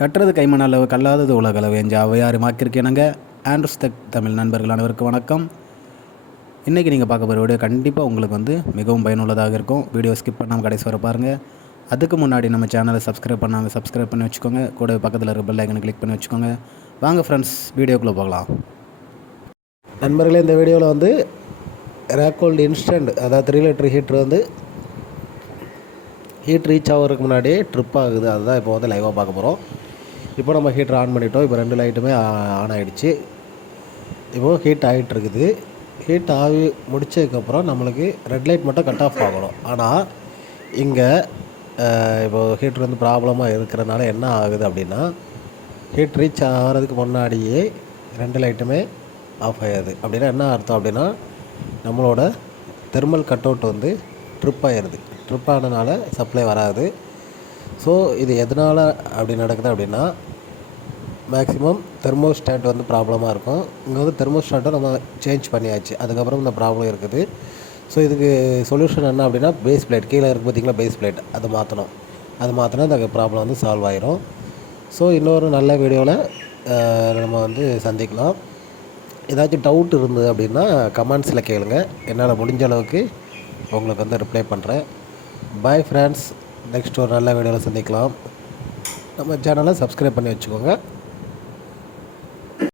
கட்டுறது கைமண் அளவு கல்லாதது உலகளவு என்ற ஔவையாறு மாக்கிருக்கேனுங்க. ஆண்ட்ரூஸ் டெக் தமிழ் நண்பர்கள் அனைவருக்கும் வணக்கம். இன்றைக்கி நீங்கள் பார்க்க போகிற வீடியோ கண்டிப்பாக உங்களுக்கு மிகவும் பயனுள்ளதாக இருக்கும். வீடியோ ஸ்கிப் பண்ணாமல் கடைசி வரை பாருங்கள். அதுக்கு முன்னாடி நம்ம சேனலை சப்ஸ்கிரைப் பண்ணி வச்சுக்கோங்க. கூட பக்கத்தில் இருக்க பெல் ஐக்கனை கிளிக் பண்ணி வச்சுக்கோங்க. வாங்க ஃப்ரெண்ட்ஸ், வீடியோக்குள்ளே போகலாம். நண்பர்களே, இந்த வீடியோவில் ராக்கோல்டு இன்ஸ்டன்ட், அதாவது 3 லிட்டர் ஹீட்ரு ஹீட் ரீச் ஆகிறதுக்கு முன்னாடியே ட்ரிப் ஆகுது. அதுதான் இப்போ லைவாக பார்க்க போகிறோம். இப்போ நம்ம ஹீட்டர் ஆன் பண்ணிட்டோம். இப்போ 2 லைட்டுமே ஆன் ஆகிடுச்சு. இப்போது ஹீட் ஆகிட்டுருக்குது. ஹீட் ஆகி முடித்ததுக்கப்புறம் நம்மளுக்கு ரெட் லைட் மட்டும் கட் ஆஃப் ஆகணும். ஆனால் இங்கே இப்போது ஹீட்ரு ப்ராப்ளமாக இருக்கிறனால என்ன ஆகுது அப்படின்னா, ஹீட் ரீச் ஆகிறதுக்கு முன்னாடியே 2 லைட்டுமே ஆஃப் ஆகிடுது. அப்படின்னா என்ன அர்த்தம் அப்படின்னா, நம்மளோட தெர்மல் கட் அவுட் ட்ரிப் ஆகிடுது. ட்ரிப் ஆனதுனால சப்ளை வராது. ஸோ இது எதனால் அப்படி நடக்குது அப்படின்னா, மேக்ஸிமம் தெர்மோஸ்டாட் ப்ராப்ளமாக இருக்கும். இங்கே தெர்மோஸ்டாட்டை நம்ம சேஞ்ச் பண்ணியாச்சு. அதுக்கப்புறம் இந்த ப்ராப்ளம் இருக்குது. ஸோ இதுக்கு சொல்யூஷன் என்ன அப்படின்னா, பேஸ் பிளேட் கீழே இருக்குது பார்த்திங்களா, பேஸ் பிளேட் அது மாற்றணும். அது மாற்றினா இந்த ப்ராப்ளம் சால்வ் ஆகிரும். ஸோ இன்னொரு நல்ல வீடியோவில் நம்ம சந்திக்கலாம். ஏதாச்சும் டவுட் இருந்தது அப்படின்னா கமெண்ட்ஸில் கேளுங்க. என்னால் முடிஞ்ச அளவுக்கு உங்களுக்கு ரிப்ளை பண்ணுறேன். பாய் ஃப்ரெண்ட்ஸ், நெக்ஸ்ட் ஒரு நல்ல வீடியோவில் சந்திக்கலாம். நம்ம சேனலை சப்ஸ்கிரைப் பண்ணி வச்சுக்கோங்க.